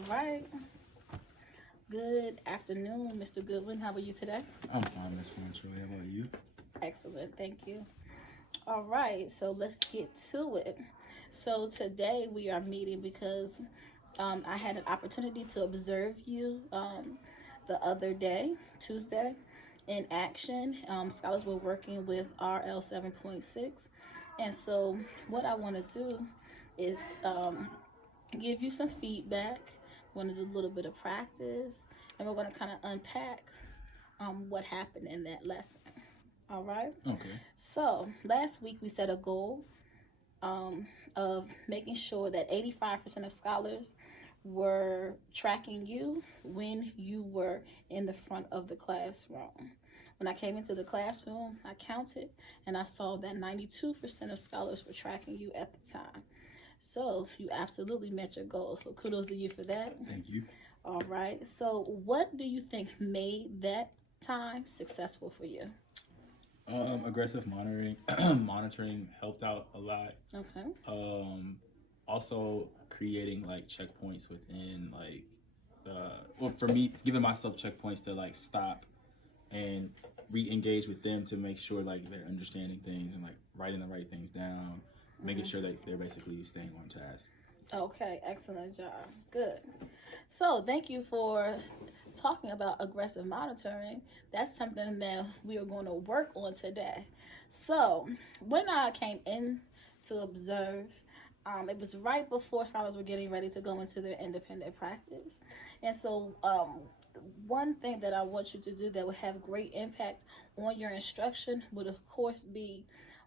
All right. Good afternoon, Mr. Goodwin. How are you today? I'm fine, Miss Francho. How about you? Excellent. Thank you. All right. So let's get to it. So today we are meeting because I had an opportunity to observe you the other day, Tuesday, in action. Scholars were working with RL 7.6. And so what I want to do is give you some feedback. We're going to do a little bit of practice, and we're going to kind of unpack what happened in that lesson. All right. Okay. So last week we set a goal of making sure that 85% of scholars were tracking you when you were in the front of the classroom. When I came into the classroom, I counted and I saw that 92% of scholars were tracking you at the time. So you absolutely met your goal. So kudos to you for that. Thank you. All right. So what do you think made that time successful for you? Aggressive monitoring monitoring helped out a lot. Okay. Also creating like checkpoints within like well, for me, giving myself checkpoints to like stop and re-engage with them to make sure like they're understanding things and like writing the right things down, making sure that they're basically staying on task. Okay, excellent job. Good. So, thank you for talking about aggressive monitoring. That's something that we are going to work on today. So, when I came in to observe, it was right before scholars were getting ready to go into their independent practice. And so, one thing that I want you to do that would have great impact on your instruction would, of course, be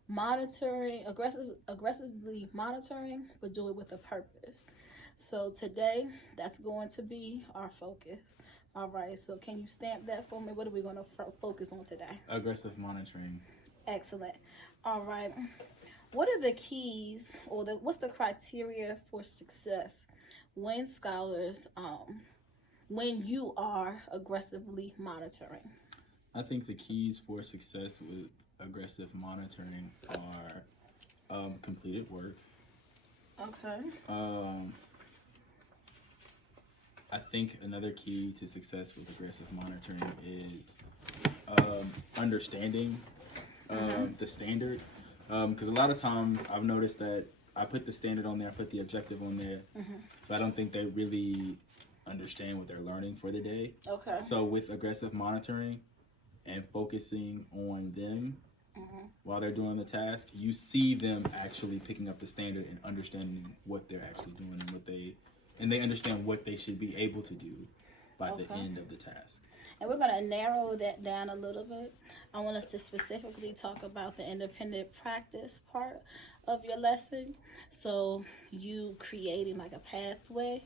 monitoring, aggressively monitoring, but do it with a purpose. So today, that's going to be our focus. All right, so can you stamp that for me? What are we going to focus on today? Aggressive monitoring. Excellent. All right. What are the keys or what's the criteria for success when scholars, when you are aggressively monitoring? I think the keys for success with aggressive monitoring are completed work. Okay. I think another key to success with aggressive monitoring is understanding the standard. Because a lot of times I've noticed that I put the standard on there, I put the objective on there, but I don't think they really understand what they're learning for the day. Okay. So with aggressive monitoring and focusing on them while they're doing the task, you see them actually picking up the standard and understanding what they're actually doing and they understand what they should be able to do by the end of the task. And we're going to narrow that down a little bit. I want us to specifically talk about the independent practice part of your lesson. So you creating like a pathway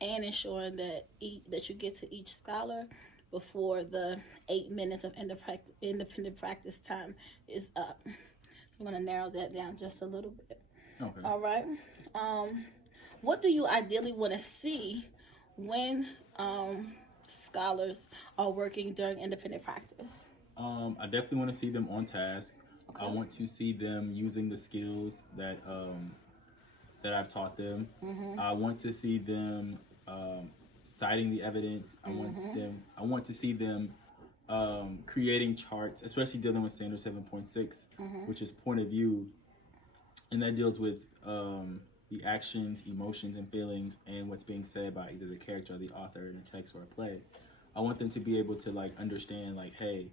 and ensuring that that you get to each scholar before the 8 minutes of independent practice time is up. So I'm going to narrow that down just a little bit. Okay. All right. What do you ideally want to see when scholars are working during independent practice? I definitely want to see them on task. Okay. I want to see them using the skills that I've taught them. I want to see them citing the evidence. I want to see them creating charts, especially dealing with standard 7.6, which is point of view, and that deals with the actions, emotions, and feelings, and what's being said by either the character or the author in a text or a play. I want them to be able to like understand, like, hey,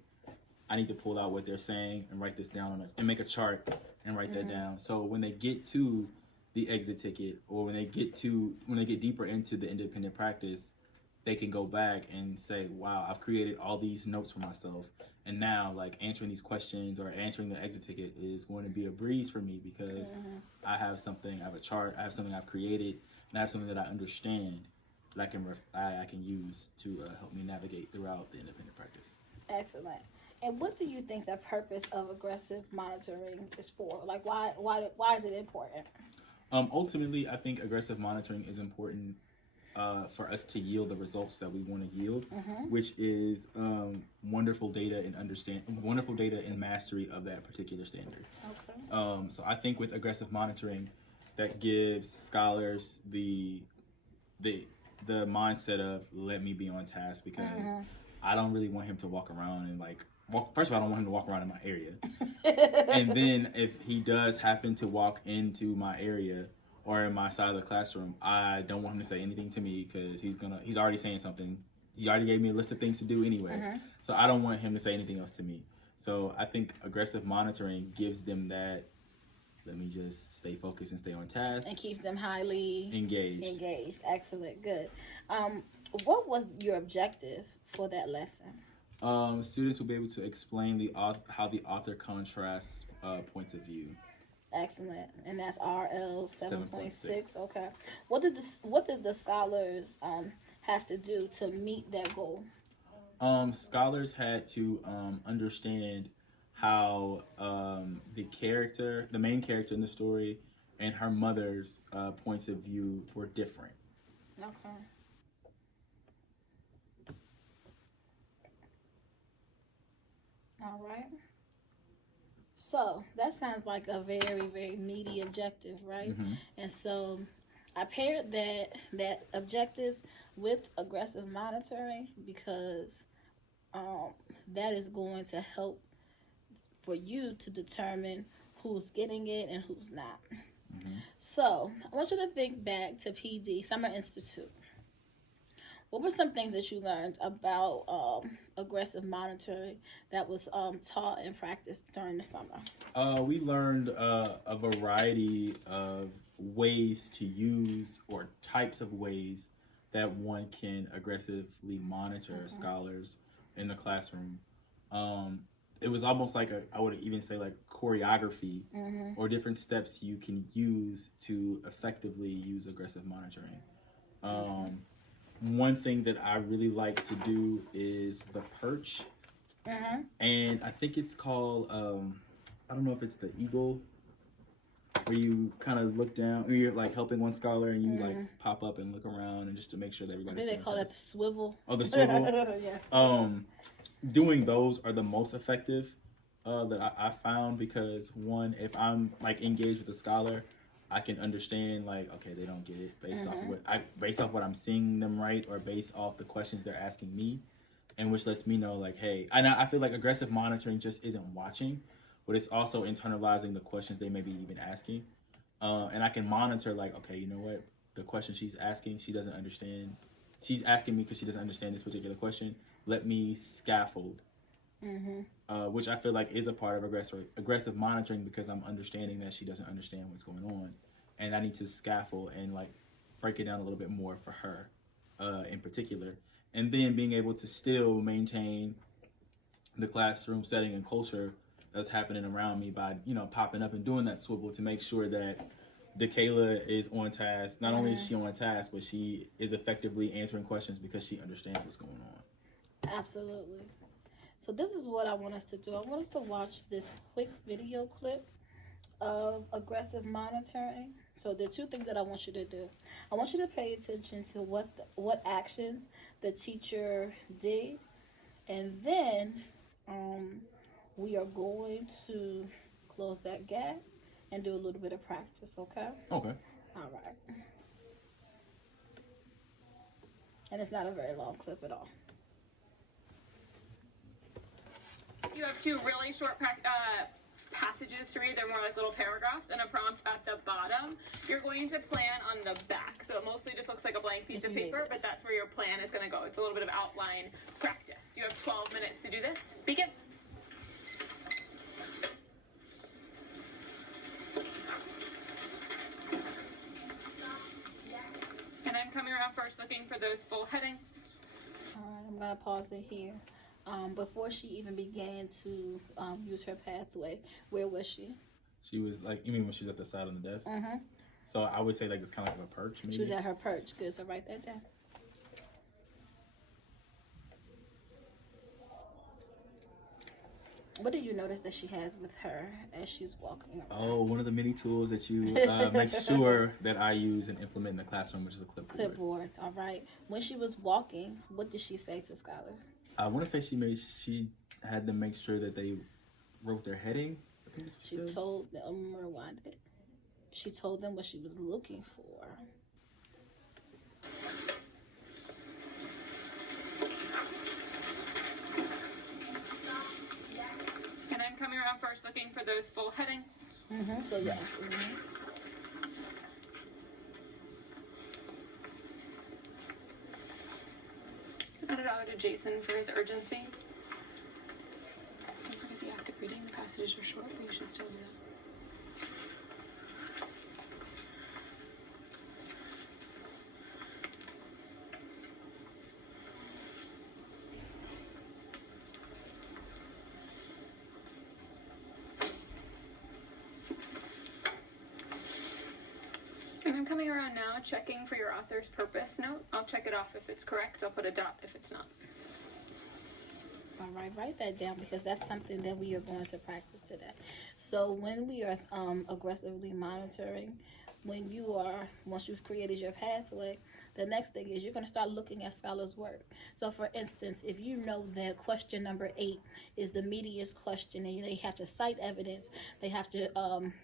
I need to pull out what they're saying and write this down and make a chart and write that down. So when they get to the exit ticket, or when they get deeper into the independent practice, they can go back and say, wow, I've created all these notes for myself. And now, like, answering these questions or answering the exit ticket is going to be a breeze for me because I have a chart, I have something I've created, and I have something that I understand that I can use to help me navigate throughout the independent practice. Excellent. And what do you think the purpose of aggressive monitoring is for? Like, why is it important? Ultimately, I think aggressive monitoring is important for us to yield the results that we want to yield, which is wonderful data and mastery of that particular standard. Okay. So I think with aggressive monitoring, that gives scholars the the mindset of let me be on task, because I don't really want him to walk around and like first of all, I don't want him to walk around in my area. And then if he does happen to walk into my area or in my side of the classroom, I don't want him to say anything to me, because he's already saying something. He already gave me a list of things to do anyway. So I don't want him to say anything else to me. So I think aggressive monitoring gives them that, let me just stay focused and stay on task. And keeps them highly engaged. Excellent. Good. What was your objective for that lesson? Students will be able to explain how the author contrasts points of view. Excellent. And that's RL 7.6. Okay. What did the scholars have to do to meet that goal? Scholars had to understand how the main character in the story, and her mother's points of view were different. Okay. All right. So that sounds like a very, very meaty objective, right? And so I paired that objective with aggressive monitoring, because that is going to help for you to determine who's getting it and who's not. So I want you to think back to PD, Summer Institute. What were some things that you learned about aggressive monitoring that was taught and practiced during the summer? We learned a variety of ways to use, or types of ways that one can aggressively monitor scholars in the classroom. It was almost like I would even say like choreography, or different steps you can use to effectively use aggressive monitoring. One thing that I really like to do is the perch, and I think it's called, I don't know if it's the eagle, where you kind of look down, or you're like helping one scholar and you like pop up and look around, and just to make sure that everybody's. I think they call that the swivel. Oh, the swivel. Yeah. Doing those are the most effective that I found, because one, if I'm like engaged with a scholar, I can understand like, okay, they don't get it based off what I'm seeing them write, or based off the questions they're asking me, and which lets me know like, hey, and I feel like aggressive monitoring just isn't watching, but it's also internalizing the questions they may be even asking, and I can monitor like, okay, you know what, the question she's asking, she doesn't understand. She's asking me because she doesn't understand this particular question. Let me scaffold, which I feel like is a part of aggressive monitoring, because I'm understanding that she doesn't understand what's going on, and I need to scaffold and like break it down a little bit more for her in particular, and then being able to still maintain the classroom setting and culture that's happening around me by, you know, popping up and doing that swivel to make sure that DeKayla is on task. Not only is she on task, but she is effectively answering questions because she understands what's going on. Absolutely. So this is what I want us to do. I want us to watch this quick video clip of aggressive monitoring. So there are two things that I want you to do. I want you to pay attention to what actions the teacher did, and then we are going to close that gap and do a little bit of practice, okay? Okay. All right. And it's not a very long clip at all. You have two really short passages to read. They're more like little paragraphs, and a prompt at the bottom. You're going to plan on the back. So it mostly just looks like a blank piece of paper, but that's where your plan is going to go. It's a little bit of outline practice. You have 12 minutes to do this. Begin. And I'm coming around first looking for those full headings. All right, I'm going to pause it here. Before she even began to use her pathway, where was she? She was like, you mean when she was at the side of the desk? So I would say like it's kind of like a perch, maybe? She was at her perch. Good, so write that down. What do you notice that she has with her as she's walking around? Oh, one of the many tools that you make sure that I use and implement in the classroom, which is a clipboard. Clipboard, all right. When she was walking, what did she say to scholars? I want to say she had them make sure that they wrote their heading. I think She told them, rewind it. She told them what she was looking for. looking for those full headings. So yeah. Add it out to Jason for his urgency. Don't forget the act of reading. The passages are short, but you should still do that. And I'm coming around now, checking for your author's purpose note. I'll check it off if it's correct. I'll put a dot if it's not. All right, write that down because that's something that we are going to practice today. So when we are aggressively monitoring, once you've created your pathway, the next thing is you're going to start looking at scholars' work. So for instance, if you know that question number 8 is the meatiest question and they have to cite evidence, they have to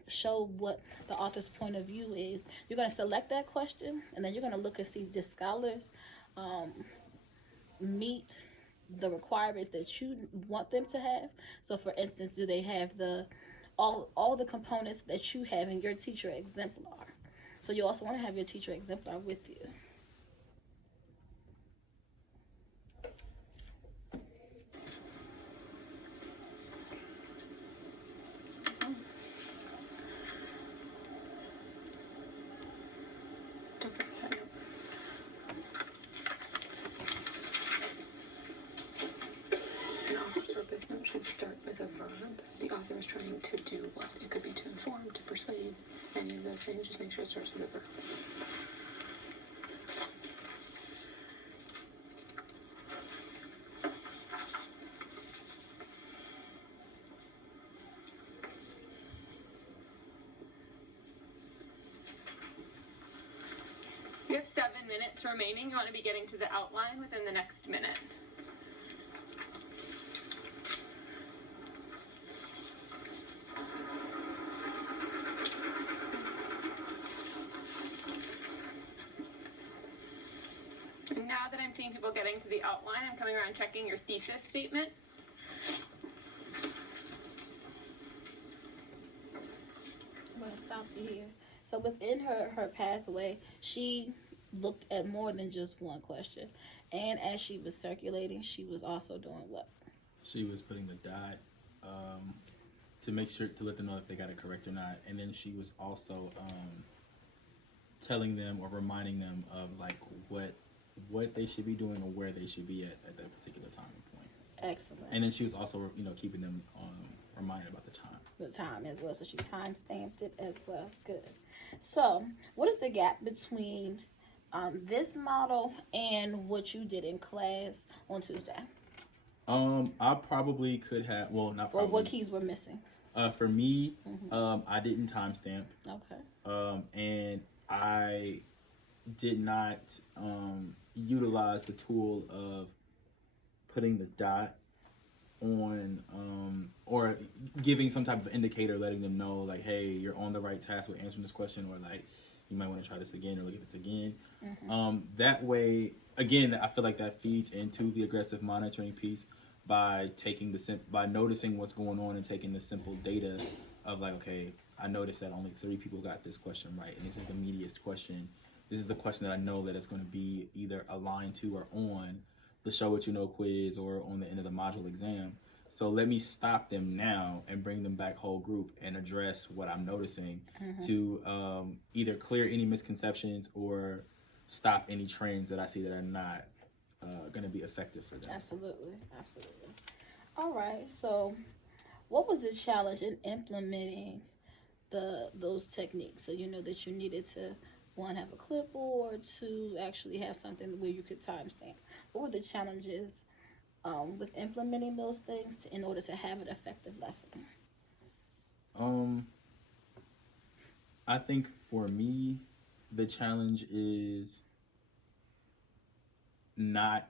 show what the author's point of view is, you're going to select that question and then you're going to look and see the scholars meet the requirements that you want them to have. So for instance, do they have all the components that you have in your teacher exemplar? So you also want to have your teacher exemplar with you. Don't forget that note. An author's purpose note should start with a verb. The author is trying to do what? It could be to inform, to persuade, any of those things. Just make sure it starts with a verb. We have 7 minutes remaining. You want to be getting to the outline within the next minute. And now that I'm seeing people getting to the outline, I'm coming around checking your thesis statement. I'm going to stop you here. So within her pathway, she looked at more than just one question. And as she was circulating, she was also doing what? She was putting the dot to make sure to let them know if they got it correct or not. And then she was also telling them or reminding them of like what they should be doing or where they should be at that particular time and point. Excellent. And then she was also keeping them reminded about the time. The time as well. So she time stamped it as well. Good. So what is the gap between this model and what you did in class on Tuesday? I probably could have, well, not probably. Or what keys were missing? For me, I didn't timestamp. Okay. And I did not utilize the tool of putting the dot on or giving some type of indicator letting them know like, hey, you're on the right task with answering this question, or like you might want to try this again or look at this again. That way, again, I feel like that feeds into the aggressive monitoring piece by by noticing what's going on and taking the simple data of like, okay, I noticed that only 3 people got this question right, and this is the meatiest question. This is a question that I know that it's going to be either aligned to or on the Show What You Know quiz or on the end of the module exam. So let me stop them now and bring them back whole group and address what I'm noticing to either clear any misconceptions or stop any trends that I see that are not going to be effective for them. Absolutely. Absolutely. All right. So what was the challenge in implementing those techniques? So you know that you needed to, 1, have a clipboard, 2, actually have something where you could timestamp. What were the challenges with implementing those things in order to have an effective lesson? I think for me, the challenge is not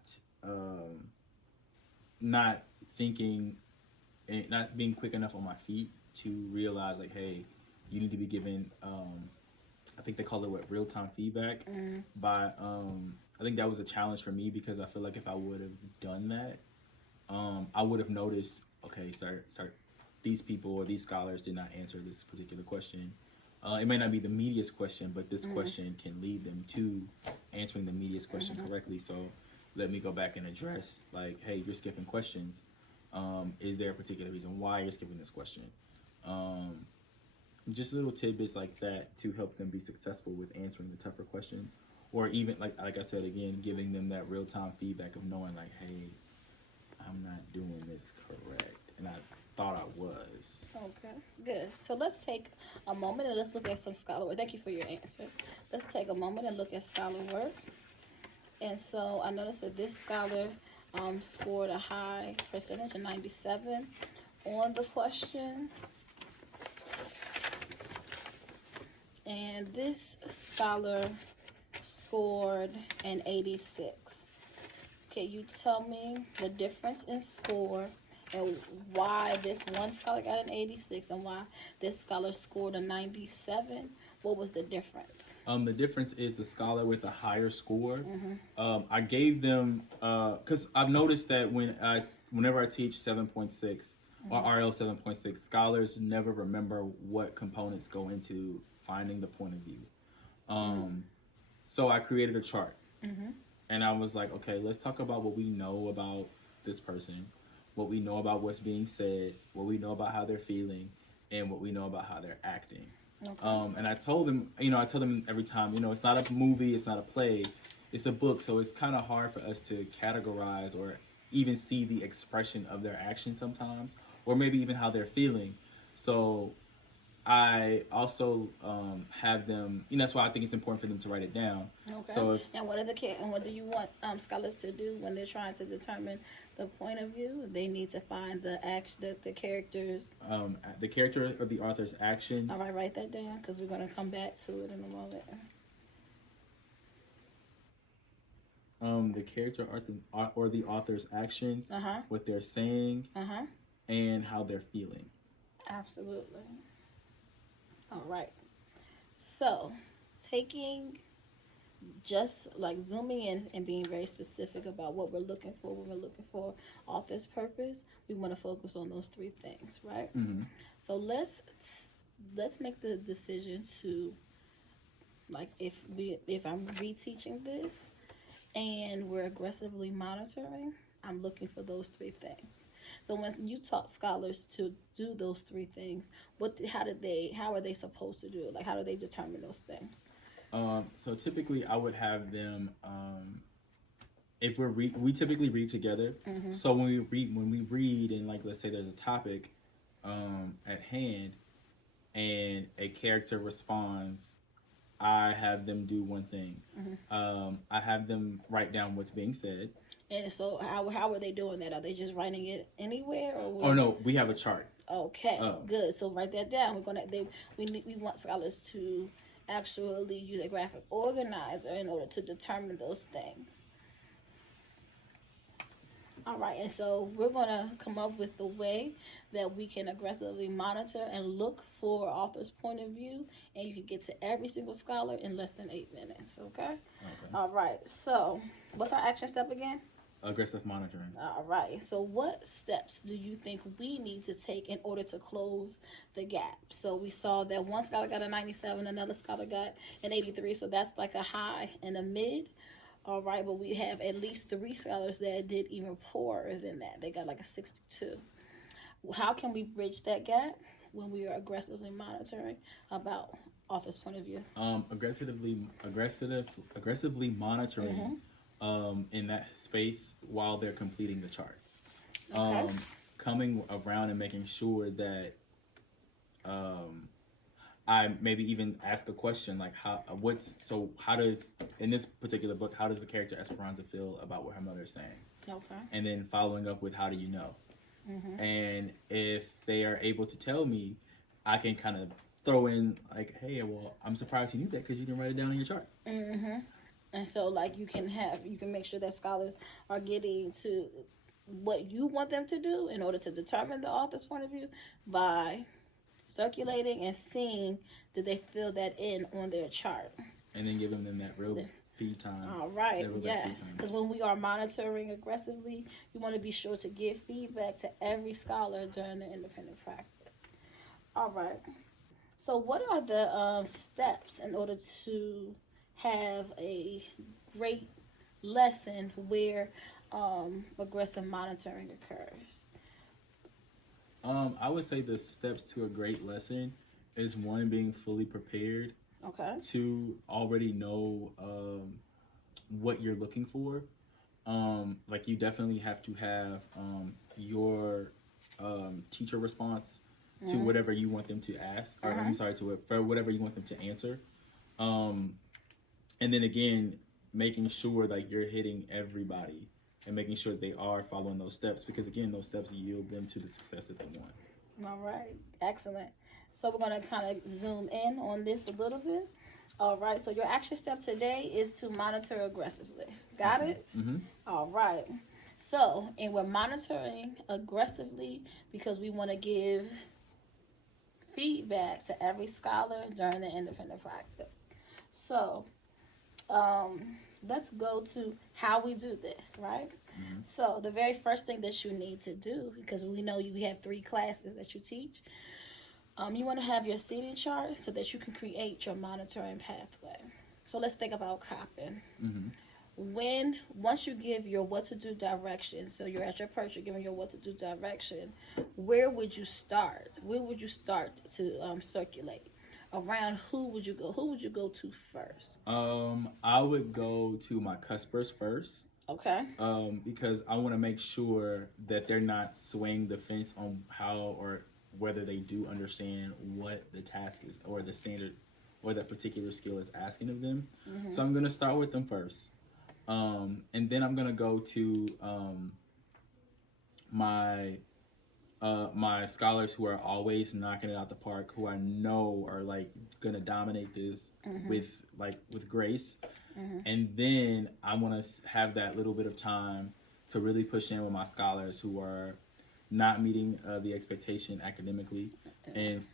thinking and not being quick enough on my feet to realize like, hey, you need to be given I think they call it real-time feedback. By I think that was a challenge for me because I feel like if I would have done that, I would have noticed, okay, start these people or these scholars did not answer this particular question. It may not be the media's question, but this question can lead them to answering the media's question correctly. So let me go back and address, like, hey, you're skipping questions. Is there a particular reason why you're skipping this question? Just little tidbits like that to help them be successful with answering the tougher questions. Or even, like I said, again, giving them that real-time feedback of knowing, like, hey, I'm not doing this correct. And I thought I was. Okay, good. So let's take a moment and let's look at some scholar work. Thank you for your answer. Let's take a moment and look at scholar work. And so I noticed that this scholar scored a high percentage of 97 on the question. And this scholar scored an 86. Can you tell me the difference in score and why this one scholar got an 86 and why this scholar scored a 97? What was the difference? The difference is the scholar with a higher score. I gave them, because I've noticed that whenever I teach 7.6 or RL 7.6, scholars never remember what components go into finding the point of view. So I created a chart. And I was like, okay, let's talk about what we know about this person, what we know about what's being said, what we know about how they're feeling, and what we know about how they're acting. Okay. And I told them, I tell them every time, it's not a movie, it's not a play, it's a book. So it's kind of hard for us to categorize or even see the expression of their actions sometimes, or maybe even how they're feeling. So I also have them, that's why I think it's important for them to write it down. Okay. So and what do you want scholars to do when they're trying to determine the point of view? They need to find the characters. The character or the author's actions. All right, write that down because we're going to come back to it in a moment. The character or the author's actions, what they're saying, and how they're feeling. Absolutely. All right. So, zooming in and being very specific about what we're looking for when we're looking for author's purpose, we want to focus on those three things, right? So let's make the decision to, if I'm reteaching this and we're aggressively monitoring, I'm looking for those three things. So when you taught scholars to do those three things, how are they supposed to do it? How do they determine those things? So typically I would have them, if we typically read together. So when we read and let's say there's a topic at hand and a character responds, I have them do one thing. I have them write down what's being said. And so how are they doing that? Are they just writing it anywhere? Oh no, we have a chart. Okay, good. So write that down. We want scholars to actually use a graphic organizer in order to determine those things. All right, and so we're going to come up with a way that we can aggressively monitor and look for author's point of view, and you can get to every single scholar in less than 8 minutes, okay? All right, so what's our action step again? Aggressive monitoring. All right, so what steps do you think we need to take in order to close the gap? So we saw that one scholar got a 97, another scholar got an 83, so that's like a high and a mid. All right, but we have at least 3 scholars that did even poorer than that. They got like a 62. How can we bridge that gap when we are aggressively monitoring about author's point of view? Aggressively monitoring in that space while they're completing the chart. Okay. Coming around and making sure that I maybe even ask a question how does, in this particular book, how does the character Esperanza feel about what her mother is saying? Okay. And then following up with, how do you know? And if they are able to tell me, I can kind of throw in hey, well, I'm surprised you knew that because you didn't write it down in your chart. And so you can make sure that scholars are getting to what you want them to do in order to determine the author's point of view by circulating and seeing that they fill that in on their chart. And then giving them that real feed time. All right, yes. Because when we are monitoring aggressively, we want to be sure to give feedback to every scholar during the independent practice. All right. So, what are the steps in order to have a great lesson where aggressive monitoring occurs? I would say the steps to a great lesson is one, being fully prepared. Okay. Two, already know what you're looking for. Like you definitely have to have your teacher response to whatever you want them to ask, or I'm sorry, for whatever you want them to answer. And then again, making sure like you're hitting everybody and making sure they are following those steps, because again, those steps yield them to the success that they want. All right. Excellent. So we're going to kind of zoom in on this a little bit. All right. So your action step today is to monitor aggressively. Got it? Mm-hmm. All right. So, and we're monitoring aggressively because we want to give feedback to every scholar during the independent practice. So, let's go to how we do this, right? Mm-hmm. So, the very first thing that you need to do, because we know you have 3 classes that you teach, you want to have your seating chart so that you can create your monitoring pathway. So, let's think about COPPing. Mm-hmm. Once you give your what to do direction, so you're at your perch, you're giving your what to do direction, where would you start? Where would you start to circulate? Around who would you go? Who would you go to first? I would go to my cuspers first. Okay. Because I want to make sure that they're not swaying the fence on how or whether they do understand what the task is or the standard or that particular skill is asking of them. Mm-hmm. So I'm going to start with them first. And then I'm gonna go to my scholars who are always knocking it out the park, who I know are like gonna dominate this with grace. Mm-hmm. And then I want to have that little bit of time to really push in with my scholars who are not meeting the expectation academically, and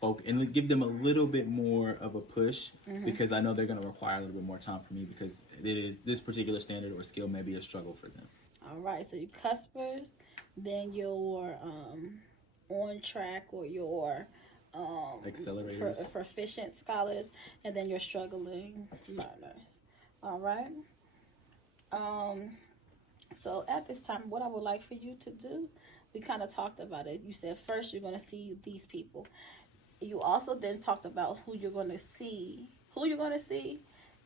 give them a little bit more of a push, because I know they're going to require a little bit more time from me, because this particular standard or skill may be a struggle for them. All right, so your cuspers, then your on track or your accelerators, proficient scholars, and then your struggling learners. All right. So at this time, what I would like for you to do, we kind of talked about it. You said first you're going to see these people. You also then talked about who you're going to see,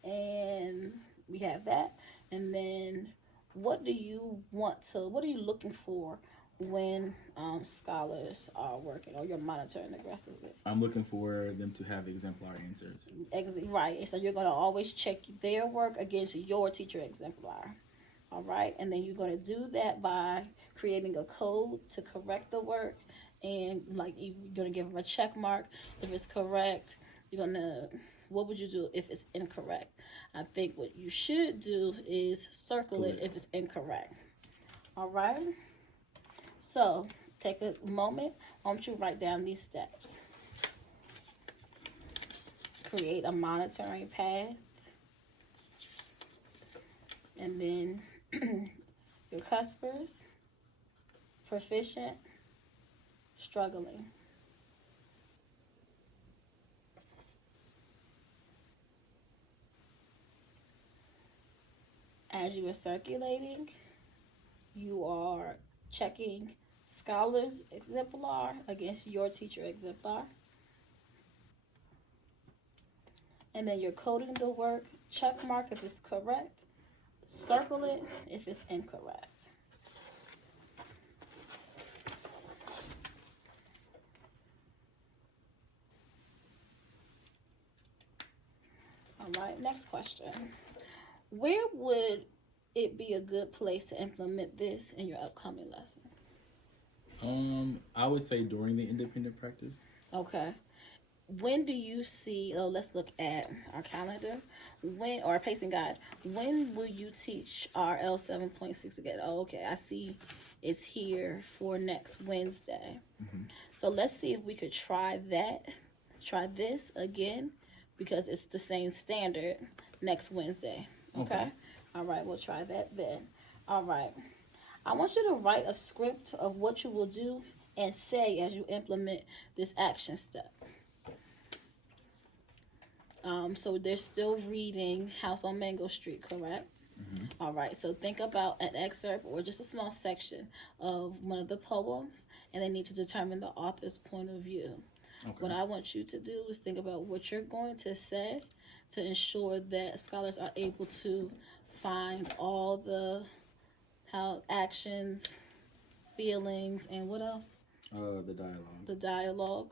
and we have that. And then what are you looking for when scholars are working or you're monitoring aggressively? I'm looking for them to have exemplar answers. Right. So you're going to always check their work against your teacher exemplar. All right. And then you're going to do that by creating a code to correct the work. And like you're going to give them a check mark if it's correct. What would you do if it's incorrect? I think what you should do is circle it if it's incorrect. All right. So take a moment. I want you to write down these steps. Create a monitoring path. And then your cuspers, proficient, struggling. As you are circulating, you are checking scholars exemplar against your teacher exemplar. And then you're coding the work, check mark if it's correct, circle it if it's incorrect. All right, next question. Where would it be a good place to implement this in your upcoming lesson? I would say during the independent practice. Okay. When do you see, let's look at our calendar, or our pacing guide. When will you teach our L7.6 again? Oh, okay, I see it's here for next Wednesday. Mm-hmm. So let's see if we could try this again, because it's the same standard next Wednesday. Okay? All right, we'll try that then. All right. I want you to write a script of what you will do and say as you implement this action step. So they're still reading House on Mango Street, correct? Mm-hmm. All right, so think about an excerpt or just a small section of one of the poems, and they need to determine the author's point of view. Okay. What I want you to do is think about what you're going to say to ensure that scholars are able to find all the actions, feelings, and what else? The dialogue. The dialogue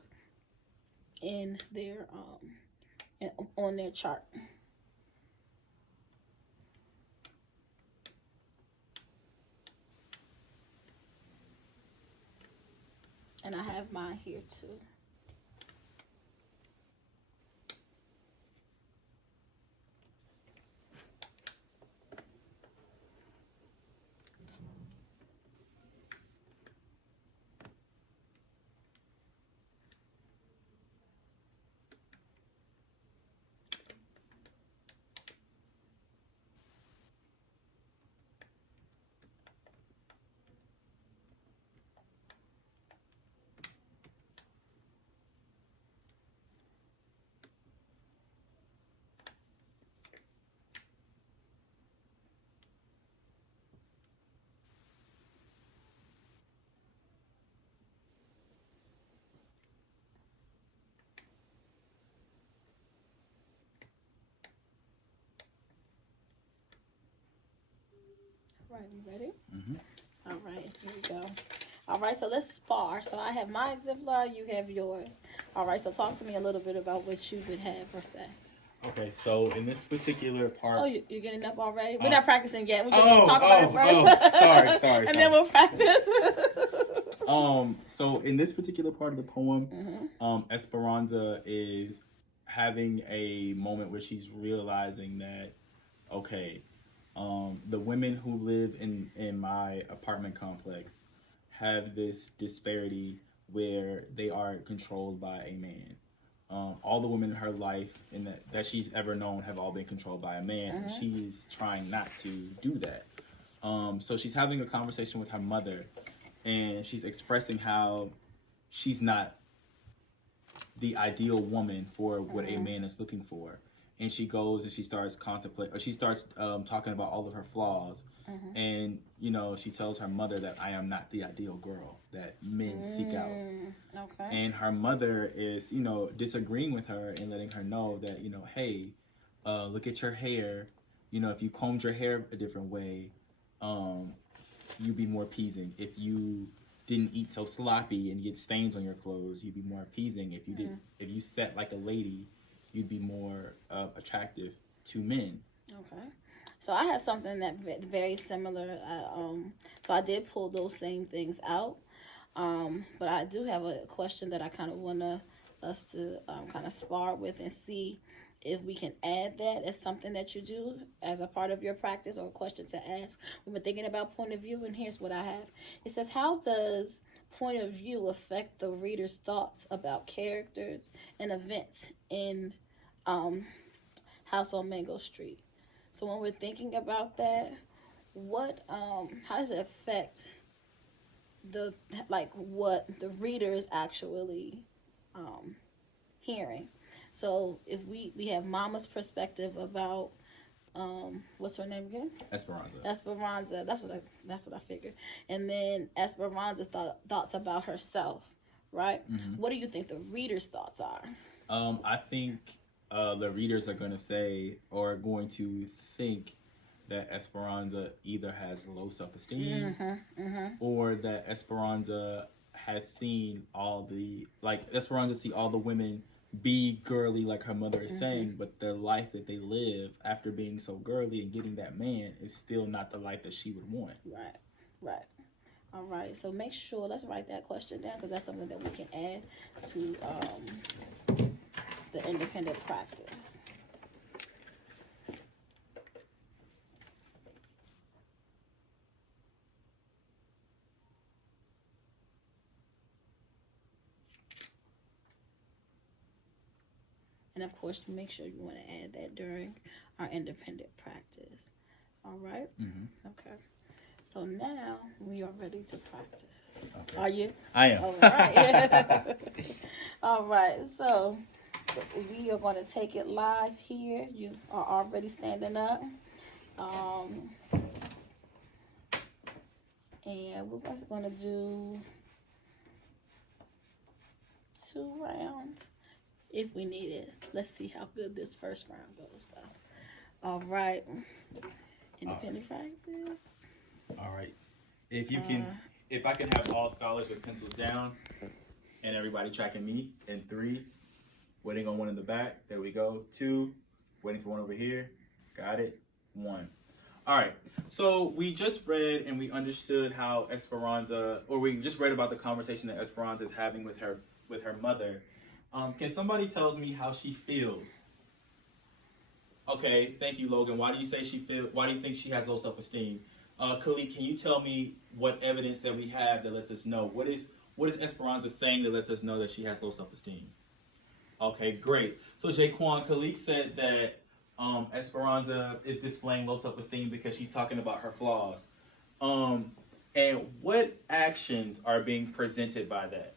in their on their chart. And I have mine here too. All right, you ready? Mm-hmm. All right, here we go. All right, so let's spar. So I have my exemplar, you have yours. All right, so talk to me a little bit about what you would have or say. Okay, so in this particular part... Oh, you're getting up already? We're not practicing yet. We're going to talk about it first. Sorry. And then we'll practice. So in this particular part of the poem, Mm-hmm. Esperanza is having a moment where she's realizing that, okay, the women who live in my apartment complex have this disparity where they are controlled by a man. All the women in her life that she's ever known have all been controlled by a man. Mm-hmm. And she's trying not to do that. So she's having a conversation with her mother, and she's expressing how she's not the ideal woman for what a man is looking for. And she goes and she starts talking about all of her flaws. Mm-hmm. And, she tells her mother that I am not the ideal girl that men seek out. Okay. And her mother is, disagreeing with her and letting her know that, hey, look at your hair. If you combed your hair a different way, you'd be more appeasing. If you didn't eat so sloppy and get stains on your clothes, you'd be more appeasing. If you sat like a lady, you'd be more attractive to men. Okay. So I have something that very similar. So I did pull those same things out. But I do have a question that I kind of want us to kind of spar with and see if we can add that as something that you do as a part of your practice or a question to ask. We've been thinking about point of view, and here's what I have. It says, how does point of view affect the reader's thoughts about characters and events in House on Mango Street? So when we're thinking about that, how does it affect what the reader is actually hearing? So if we have Mama's perspective about what's her name again? Esperanza. That's what I figured. And then Esperanza's thoughts about herself, right? Mm-hmm. What do you think the reader's thoughts are? I think the readers are going to say or going to think that Esperanza either has low self-esteem or that Esperanza has seen Esperanza see all the women be girly like her mother is saying, but the life that they live after being so girly and getting that man is still not the life that she would want. Right. All right, so make sure, let's write that question down because that's something that we can add to the independent practice. And of course, make sure you want to add that during our independent practice. All right? Mm-hmm. Okay. So now we are ready to practice. Okay. Are you? I am. All right. All right. So we are going to take it live here. You are already standing up. And we're just going to do 2 rounds if we need it. Let's see how good this first round goes, though. All right. Independent practice. All right. If you can, if I can have all scholars with pencils down and everybody tracking me in 3, waiting on one in the back. There we go. 2, waiting for one over here. Got it. 1. All right. So we just read and we understood how Esperanza, or we just read about the conversation that Esperanza is having with her mother. Can somebody tell me how she feels? Okay, thank you, Logan. Why do you say why do you think she has low self-esteem? Khalid, can you tell me what evidence that we have that lets us know? What is Esperanza saying that lets us know that she has low self-esteem? Okay, great. So Jaquan, Khalid said that Esperanza is displaying low self-esteem because she's talking about her flaws. And what actions are being presented by that?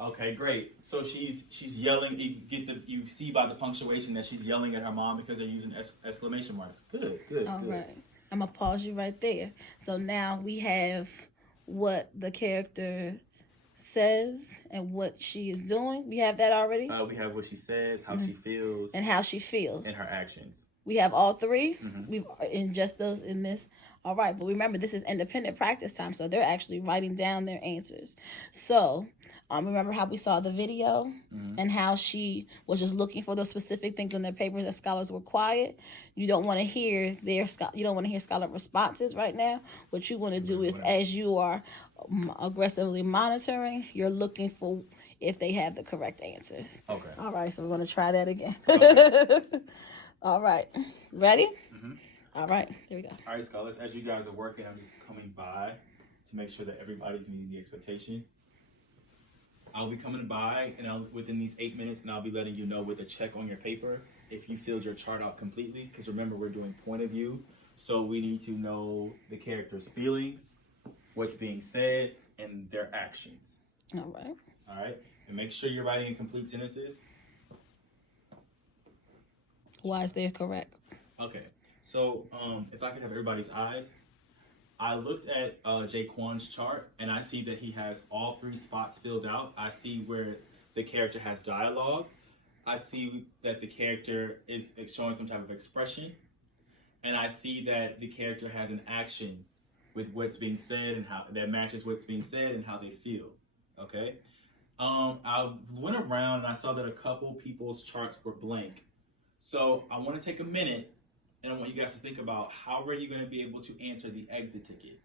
Okay, great. So she's yelling. You see by the punctuation that she's yelling at her mom because they're using exclamation marks. Good. All right. I'm gonna pause you right there. So now we have what the character says and what she is doing. We have that already. We have what she says, how she feels, and how she feels, and her actions. We have all 3. Mm-hmm. We've ingest those in this. All right, but remember this is independent practice time, so they're actually writing down their answers. So. Remember how we saw the video and how she was just looking for those specific things on their papers as scholars were quiet. You don't want to hear scholar responses right now. What you want to do is, as you are aggressively monitoring, you're looking for if they have the correct answers. Okay. All right, so we're going to try that again. Okay. All right, ready? Mm-hmm. All right, here we go. All right, scholars, as you guys are working, I'm just coming by to make sure that everybody's meeting the expectation. I'll be coming by within these 8 minutes, and I'll be letting you know with a check on your paper if you filled your chart out completely. Because remember, we're doing point of view, so we need to know the character's feelings, what's being said, and their actions. All right. All right, and make sure you're writing in complete sentences. Why is they correct? Okay, so if I could have everybody's eyes. I looked at Jaquan's chart, and I see that he has all 3 spots filled out. I see where the character has dialogue. I see that the character is showing some type of expression. And I see that the character has an action with what's being said and how that matches what's being said and how they feel. Okay? I went around and I saw that a couple people's charts were blank. So I want to take a minute. And I want you guys to think about how are you going to be able to answer the exit ticket.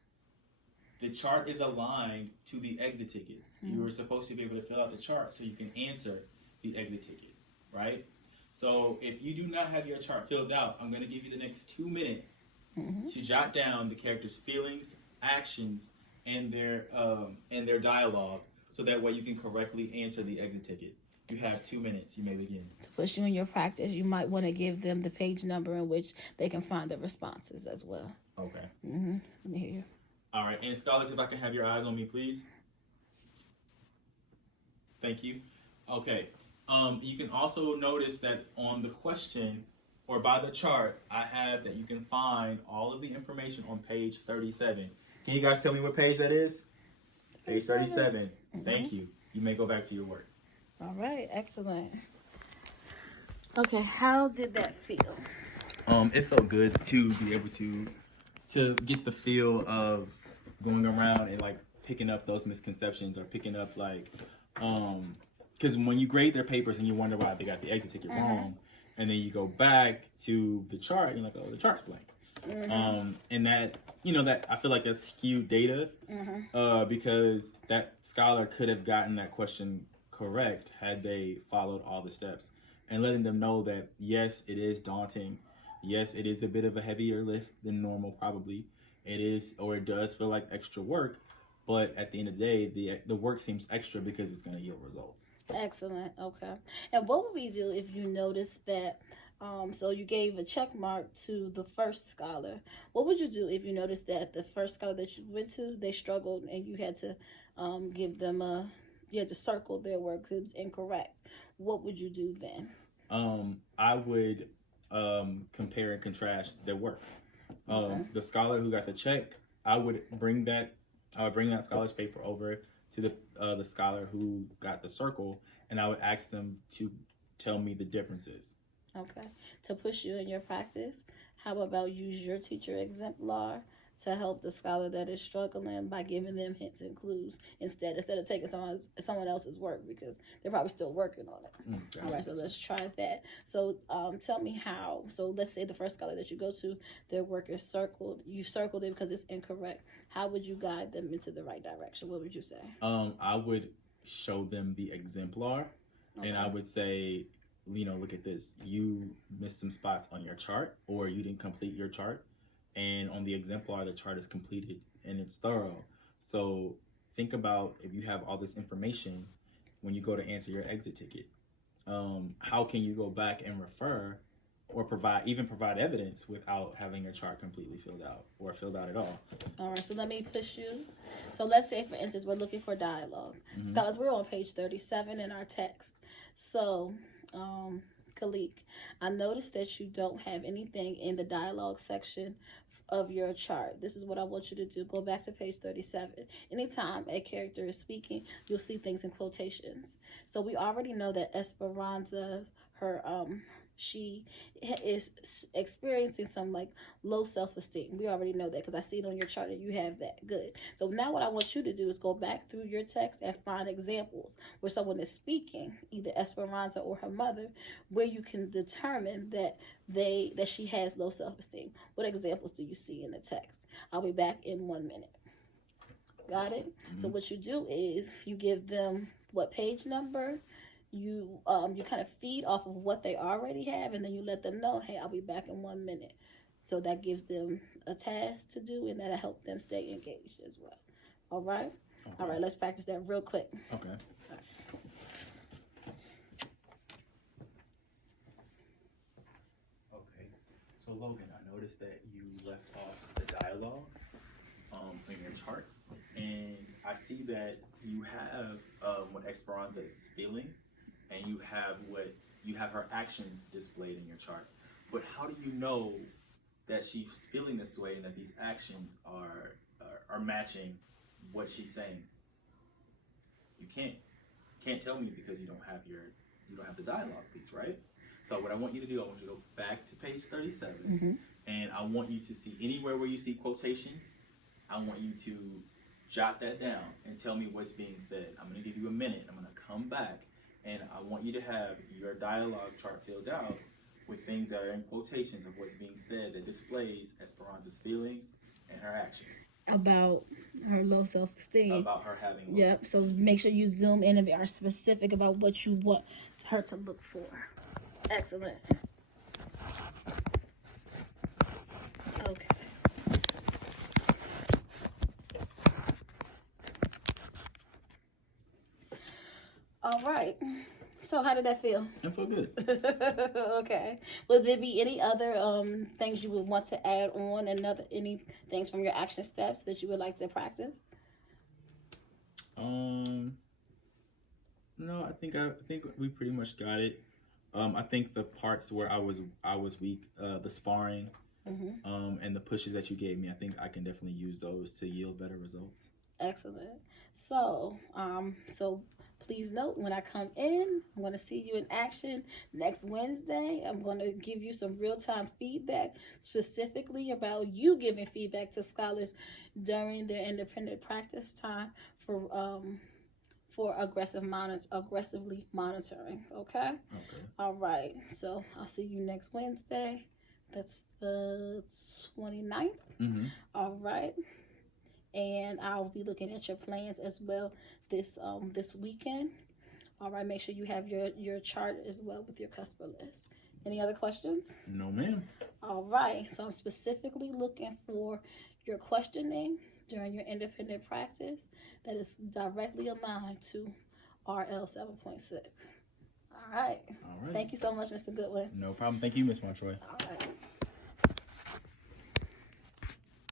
The chart is aligned to the exit ticket. You are supposed to be able to fill out the chart so you can answer the exit ticket, right? So if you do not have your chart filled out, I'm going to give you the next 2 minutes to jot down the character's feelings, actions, and their dialogue, so that way you can correctly answer the exit ticket. You have 2 minutes. You may begin. To push you in your practice, you might want to give them the page number in which they can find the responses as well. Okay. Let me hear you. All right. And scholars, if I can have your eyes on me, please. Thank you. Okay. You can also notice that on the question or by the chart, I have that you can find all of the information on page 37. Can you guys tell me what page that is? Page 37. Thank you. You may go back to your work. All right, excellent. Okay, how did that feel? It felt good to be able to get the feel of going around and like picking up those misconceptions or picking up like because when you grade their papers and you wonder why they got the exit ticket wrong, and then you go back to the chart and you're like, oh, the chart's blank. And that, that I feel like that's skewed data because that scholar could have gotten that question correct had they followed all the steps, and letting them know that yes, it is daunting, yes, it is a bit of a heavier lift than normal, probably it is, or it does feel like extra work, but at the end of the day, the work seems extra because it's going to yield results. Excellent. Okay. And what would we do if you notice that So you gave a check mark to the first scholar. What would you do if you noticed that the first scholar that you went to, they struggled and you had to give them you had to circle their work because it was incorrect? What would you do then? I would compare and contrast their work. The scholar who got the check, I would bring that scholar's paper over to the scholar who got the circle, and I would ask them to tell me the differences. Okay. To push you in your practice, how about use your teacher exemplar to help the scholar that is struggling by giving them hints and clues instead of taking someone else's work, because they're probably still working on it. Okay. All right, so let's try that. So tell me how. So let's say the first scholar that you go to, their work is circled. You circled it because it's incorrect. How would you guide them into the right direction? What would you say? I would show them the exemplar, and I would say, look at this. You missed some spots on your chart, or you didn't complete your chart. And on the exemplar, the chart is completed and it's thorough. So think about, if you have all this information when you go to answer your exit ticket, how can you go back and refer or provide evidence without having your chart completely filled out or filled out at all? All right, so let me push you. So let's say, for instance, we're looking for dialogue. Scholars, we're on page 37 in our text. So, Khalik, I noticed that you don't have anything in the dialogue section of your chart. This is what I want you to do. Go back to page 37. Anytime a character is speaking, you'll see things in quotations. So we already know that Esperanza, she is experiencing some low self-esteem. We already know that because I see it on your chart and you have that. Good. So now what I want you to do is go back through your text and find examples where someone is speaking, either Esperanza or her mother, where you can determine that she has low self-esteem. What examples do you see in the text? I'll be back in 1 minute. Got it? So what you do is you give them what page number. You kind of feed off of what they already have, and then you let them know, hey, I'll be back in 1 minute. So that gives them a task to do, and that'll help them stay engaged as well. All right? Okay. All right, let's practice that real quick. Okay. Okay. So Logan, I noticed that you left off the dialogue in your chart, and I see that you have what Esperanza is feeling, and you have her actions displayed in your chart. But how do you know that she's feeling this way and that these actions are matching what she's saying? You can't tell me because you don't have the dialogue piece, right? So what I want you to do, I want you to go back to page 37, and I want you to see anywhere where you see quotations, I want you to jot that down and tell me what's being said. I'm going to give you a minute. I'm going to come back, and I want you to have your dialogue chart filled out with things that are in quotations of what's being said that displays Esperanza's feelings and her actions. About her low self-esteem. About her having low Yep, so make sure you zoom in and are specific about what you want her to look for. Excellent. Okay. All right. So how did that feel? I feel good. Okay. Will there be any other things you would want to add on, any things from your action steps that you would like to practice? No, I think we pretty much got it. I think the parts where I was weak, the sparring, and the pushes that you gave me, I think I can definitely use those to yield better results. Excellent. So, please note, when I come in, I'm going to see you in action next Wednesday. I'm going to give you some real-time feedback, specifically about you giving feedback to scholars during their independent practice time for aggressively monitoring. Okay? All right. So I'll see you next Wednesday. That's the 29th. All right. And I'll be looking at your plans as well this weekend. All right, make sure you have your chart as well with your cusper list. Any other questions? No, ma'am. All right, so I'm specifically looking for your questioning during your independent practice that is directly aligned to RL 7.6. All right. All right. Thank you so much, Mr. Goodwin. No problem. Thank you, Miss Montroy. All right.